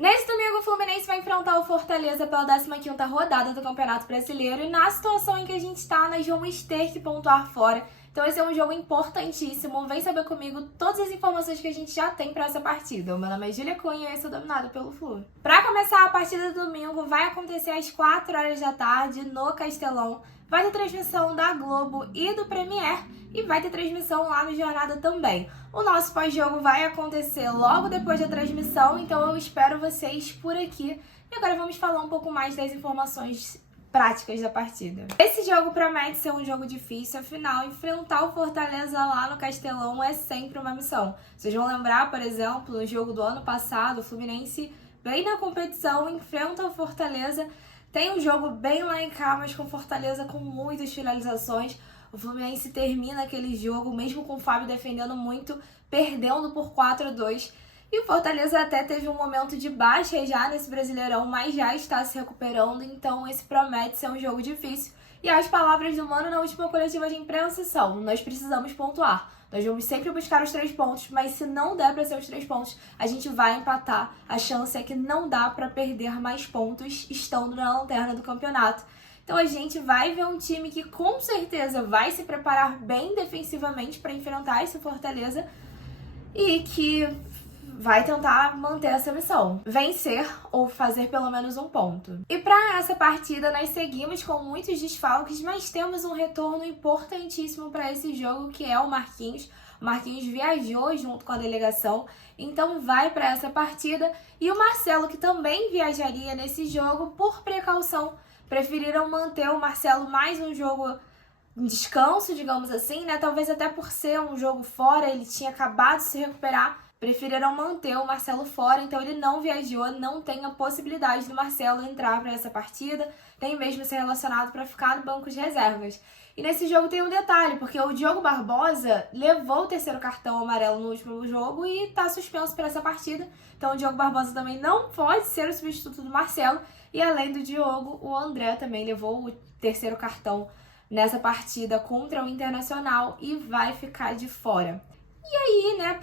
Nesse domingo, o Fluminense vai enfrentar o Fortaleza pela 15ª rodada do Campeonato Brasileiro e na situação em que a gente tá, nós vamos ter que pontuar fora. Então esse é um jogo importantíssimo. Vem saber comigo todas as informações que a gente já tem para essa partida. O meu nome é Júlia Cunha e eu sou dominado pelo Flu. Para começar, a partida do domingo vai acontecer às 4 horas da tarde no Castelão. Vai ter transmissão da Globo e do Premier e vai ter transmissão lá no Jornada também. O nosso pós-jogo vai acontecer logo depois da transmissão, então eu espero vocês por aqui. E agora vamos falar um pouco mais das informações práticas da partida. Esse jogo promete ser um jogo difícil, afinal, enfrentar o Fortaleza lá no Castelão é sempre uma missão. Vocês vão lembrar, por exemplo, no jogo do ano passado, o Fluminense, bem na competição, enfrenta o Fortaleza. Tem um jogo bem lá em cá, mas com Fortaleza com muitas finalizações. O Fluminense termina aquele jogo, mesmo com o Fábio defendendo muito, perdendo por 4-2. E o Fortaleza até teve um momento de baixa já nesse Brasileirão, mas já está se recuperando, então esse promete ser um jogo difícil. E as palavras do Mano na última coletiva de imprensa são: nós precisamos pontuar. Nós vamos sempre buscar os 3 pontos, mas se não der para ser os 3 pontos, a gente vai empatar. A chance é que não dá para perder mais pontos estando na lanterna do campeonato. Então a gente vai ver um time que com certeza vai se preparar bem defensivamente para enfrentar esse Fortaleza e que vai tentar manter essa missão, vencer ou fazer pelo menos um ponto. E para essa partida nós seguimos com muitos desfalques, mas temos um retorno importantíssimo para esse jogo, que é o Marquinhos. O Marquinhos viajou junto com a delegação, então vai para essa partida. E o Marcelo, que também viajaria nesse jogo, por precaução, preferiram manter o Marcelo mais um jogo em descanso, digamos assim, né? Talvez até por ser um jogo fora, ele tinha acabado de se recuperar, preferiram manter o Marcelo fora, então ele não viajou, não tem a possibilidade do Marcelo entrar para essa partida, nem mesmo ser relacionado para ficar no banco de reservas. E nesse jogo tem um detalhe, porque o Diogo Barbosa levou o 3º cartão amarelo no último jogo e está suspenso para essa partida, então o Diogo Barbosa também não pode ser o substituto do Marcelo, e além do Diogo, o André também levou o 3º cartão nessa partida contra o Internacional e vai ficar de fora. E aí, né,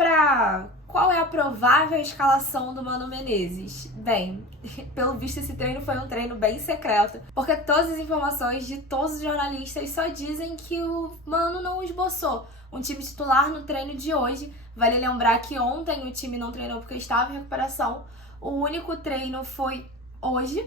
qual é a provável escalação do Mano Menezes? Bem, pelo visto esse treino foi um treino bem secreto, porque todas as informações de todos os jornalistas só dizem que o Mano não esboçou um time titular no treino de hoje. Vale lembrar que ontem o time não treinou porque estava em recuperação. O único treino foi hoje.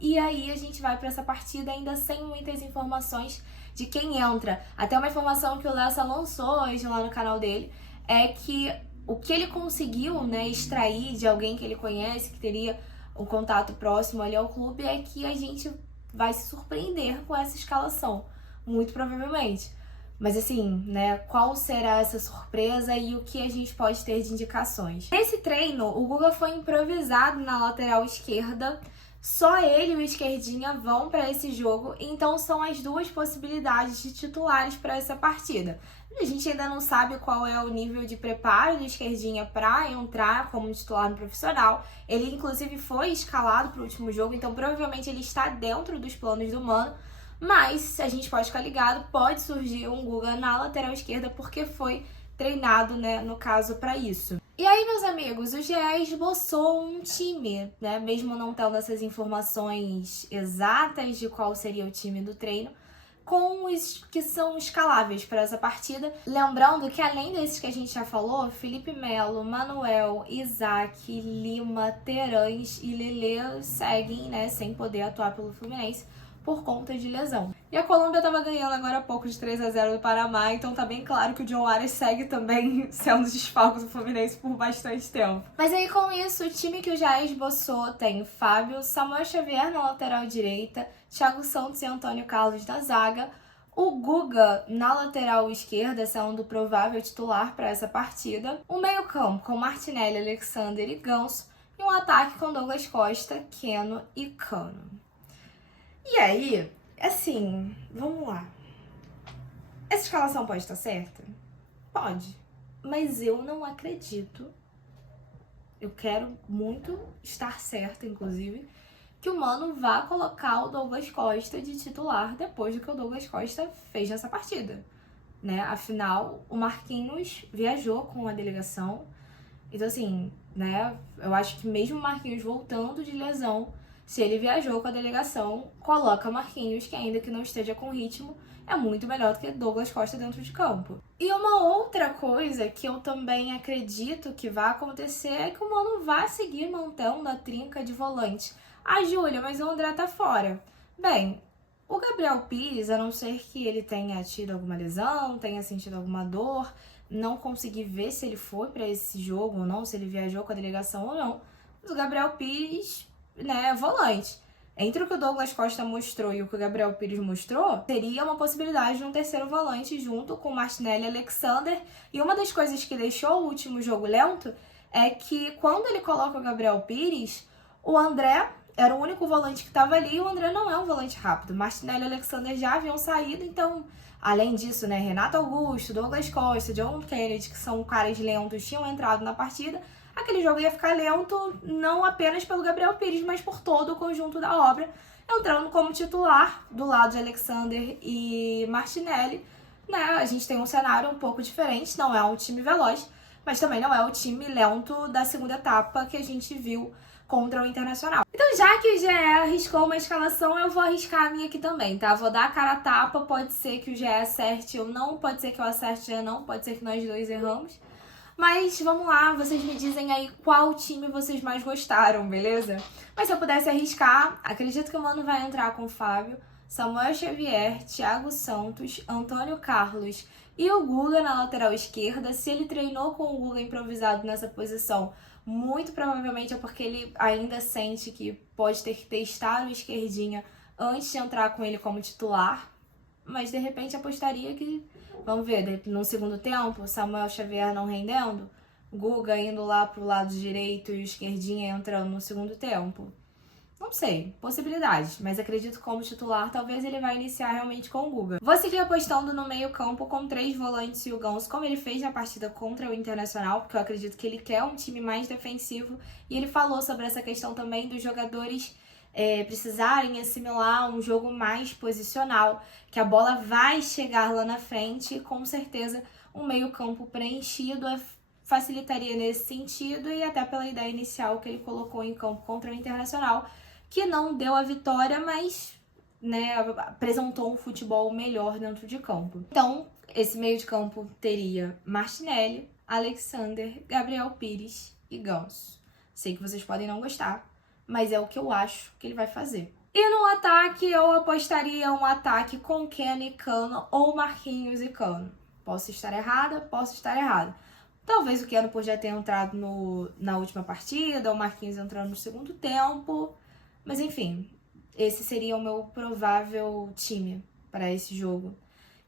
E aí a gente vai para essa partida ainda sem muitas informações de quem entra. Até uma informação que o Lessa lançou hoje lá no canal dele é que o que ele conseguiu, né, extrair de alguém que ele conhece, que teria um contato próximo ali ao clube, é que a gente vai se surpreender com essa escalação, muito provavelmente. Mas assim, né, qual será essa surpresa e o que a gente pode ter de indicações? Nesse treino, o Guga foi improvisado na lateral esquerda. Só ele e o Esquerdinha vão para esse jogo, então são as duas possibilidades de titulares para essa partida. A gente ainda não sabe qual é o nível de preparo do Esquerdinha para entrar como titular no profissional. Ele, inclusive, foi escalado para o último jogo, então provavelmente ele está dentro dos planos do Mano. Mas a gente pode ficar ligado, pode surgir um Guga na lateral esquerda, porque foi treinado, né, no caso, para isso. E aí, meus amigos, o GE esboçou um time, né, mesmo não tendo essas informações exatas de qual seria o time do treino, com os que são escaláveis para essa partida. Lembrando que além desses que a gente já falou, Felipe Melo, Manuel, Isaac, Lima, Terãs e Lelê seguem, né, sem poder atuar pelo Fluminense por conta de lesão. E a Colômbia estava ganhando agora há pouco de 3-0 do Panamá, então tá bem claro que o John Arias segue também sendo desfalque do Fluminense por bastante tempo. Mas aí com isso, o time que o Jair esboçou tem Fábio, Samuel Xavier na lateral direita, Thiago Santos e Antônio Carlos na zaga, o Guga na lateral esquerda, sendo provável titular para essa partida, um meio-campo com Martinelli, Alexander e Ganso, e um ataque com Douglas Costa, Keno e Cano. E aí, assim, vamos lá. Essa escalação pode estar certa? Pode. Mas eu não acredito. Eu quero muito estar certa, inclusive, que o Mano vá colocar o Douglas Costa de titular depois do que o Douglas Costa fez nessa partida, né? Afinal, o Marquinhos viajou com a delegação. Então, assim, né? Eu acho que mesmo o Marquinhos voltando de lesão, se ele viajou com a delegação, coloca Marquinhos, que ainda que não esteja com ritmo, é muito melhor do que Douglas Costa dentro de campo. E uma outra coisa que eu também acredito que vai acontecer é que o Mano vai seguir mantendo a trinca de volante. Ah, Júlia, mas o André tá fora. Bem, o Gabriel Pires, a não ser que ele tenha tido alguma lesão, tenha sentido alguma dor, não consegui ver se ele foi para esse jogo ou não, se ele viajou com a delegação ou não, mas o Gabriel Pires, né, é volante. Entre o que o Douglas Costa mostrou e o que o Gabriel Pires mostrou, teria uma possibilidade de um terceiro volante junto com Martinelli e Alexander. E uma das coisas que deixou o último jogo lento é que quando ele coloca o Gabriel Pires, o André era o único volante que estava ali e o André não é um volante rápido. Martinelli e Alexander já haviam saído, então, além disso, né, Renato Augusto, Douglas Costa, John Kennedy, que são caras lentos, tinham entrado na partida. Aquele jogo ia ficar lento não apenas pelo Gabriel Pires, mas por todo o conjunto da obra, entrando como titular do lado de Alexander e Martinelli. Né? A gente tem um cenário um pouco diferente, não é um time veloz, mas também não é o time lento da segunda etapa que a gente viu contra o Internacional. Então, já que o GE arriscou uma escalação, eu vou arriscar a minha aqui também, tá? Vou dar a cara a tapa, pode ser que o GE acerte ou não, pode ser que eu acerte ou não, pode ser que nós dois erramos. Mas vamos lá, vocês me dizem aí qual time vocês mais gostaram, beleza? Mas se eu pudesse arriscar, acredito que o Mano vai entrar com o Fábio, Samuel Xavier, Thiago Santos, Antônio Carlos e o Guga na lateral esquerda. Se ele treinou com o Guga improvisado nessa posição, muito provavelmente é porque ele ainda sente que pode ter que testar o esquerdinha antes de entrar com ele como titular. Mas de repente apostaria que, vamos ver, no segundo tempo, Samuel Xavier não rendendo, Guga indo lá pro lado direito e o esquerdinha entrando no segundo tempo. Não sei, possibilidades, mas acredito que como titular, talvez ele vai iniciar realmente com o Guga. Vou seguir apostando no meio campo com 3 volantes e o Ganso, como ele fez na partida contra o Internacional, porque eu acredito que ele quer um time mais defensivo, e ele falou sobre essa questão também dos jogadores precisarem assimilar um jogo mais posicional, que a bola vai chegar lá na frente e com certeza um meio campo preenchido facilitaria nesse sentido e até pela ideia inicial que ele colocou em campo contra o Internacional, que não deu a vitória, mas né, apresentou um futebol melhor dentro de campo. Então, esse meio de campo teria Martinelli, Alexander, Gabriel Pires e Ganso. Sei que vocês podem não gostar, mas é o que eu acho que ele vai fazer. E no ataque, eu apostaria um ataque com Keno e Cano ou Marquinhos e Cano. Posso estar errada, posso estar errada. Talvez o Keno podia ter entrado na última partida, ou o Marquinhos entrando no segundo tempo. Mas enfim, esse seria o meu provável time para esse jogo.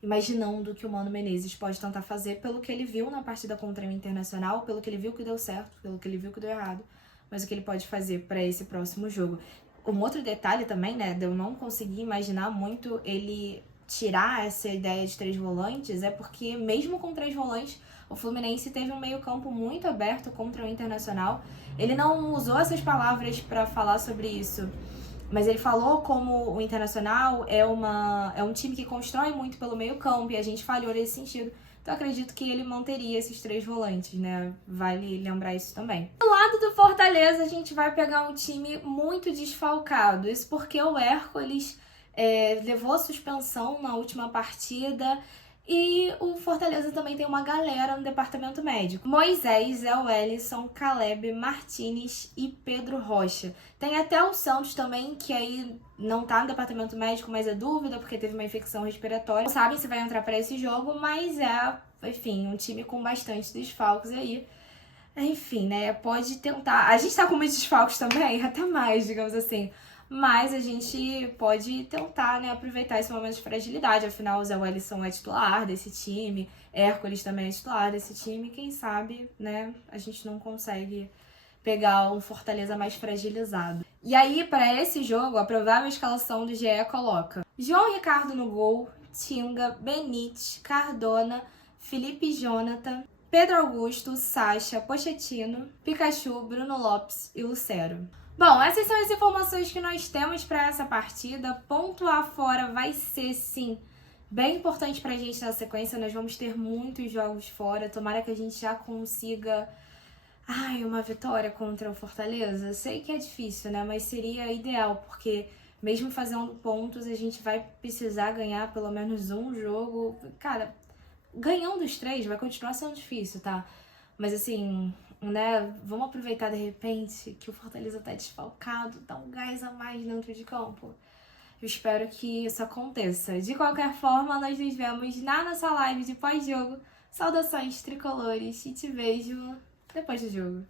Imaginando que o Mano Menezes pode tentar fazer pelo que ele viu na partida contra o Internacional, pelo que ele viu que deu certo, pelo que ele viu que deu errado, mas o que ele pode fazer para esse próximo jogo. Um outro detalhe também, né, de eu não conseguir imaginar muito ele tirar essa ideia de 3 volantes, é porque mesmo com 3 volantes, o Fluminense teve um meio-campo muito aberto contra o Internacional. Ele não usou essas palavras para falar sobre isso, mas ele falou como o Internacional é um time que constrói muito pelo meio-campo e a gente falhou nesse sentido. Então acredito que ele manteria esses 3 volantes, né? Vale lembrar isso também. Do lado do Fortaleza, a gente vai pegar um time muito desfalcado. Isso porque o Hércules levou suspensão na última partida. E o Fortaleza também tem uma galera no departamento médico. Moisés, Zé Wellison, Caleb, Martínez e Pedro Rocha. Tem até o Santos também, que aí não tá no departamento médico, mas é dúvida, porque teve uma infecção respiratória. Não sabem se vai entrar para esse jogo, mas enfim, um time com bastante desfalques aí. Enfim, né, pode tentar. A gente tá com muitos desfalques também, até mais, digamos assim. Mas a gente pode tentar, né, aproveitar esse momento de fragilidade. Afinal, o Zé Wellison é titular desse time, Hércules também é titular desse time. Quem sabe, né, a gente não consegue pegar um Fortaleza mais fragilizado. E aí, para esse jogo, a provável escalação do GE coloca João Ricardo no gol, Tinga, Benítez, Cardona, Felipe Jonathan, Pedro Augusto, Sacha, Pochettino, Pikachu, Bruno Lopes e Lucero. Bom, essas são as informações que nós temos para essa partida. Pontuar fora vai ser, sim, bem importante pra gente na sequência. Nós vamos ter muitos jogos fora. Tomara que a gente já consiga Ai, uma vitória contra o Fortaleza? Sei que é difícil, né? Mas seria ideal, porque mesmo fazendo pontos, a gente vai precisar ganhar pelo menos um jogo. Cara, ganhando os três vai continuar sendo difícil, tá? Mas assim, né? Vamos aproveitar de repente que o Fortaleza tá desfalcado, dá um gás a mais dentro de campo. Eu espero que isso aconteça. De qualquer forma, nós nos vemos na nossa live de pós-jogo. Saudações tricolores e te vejo depois do jogo.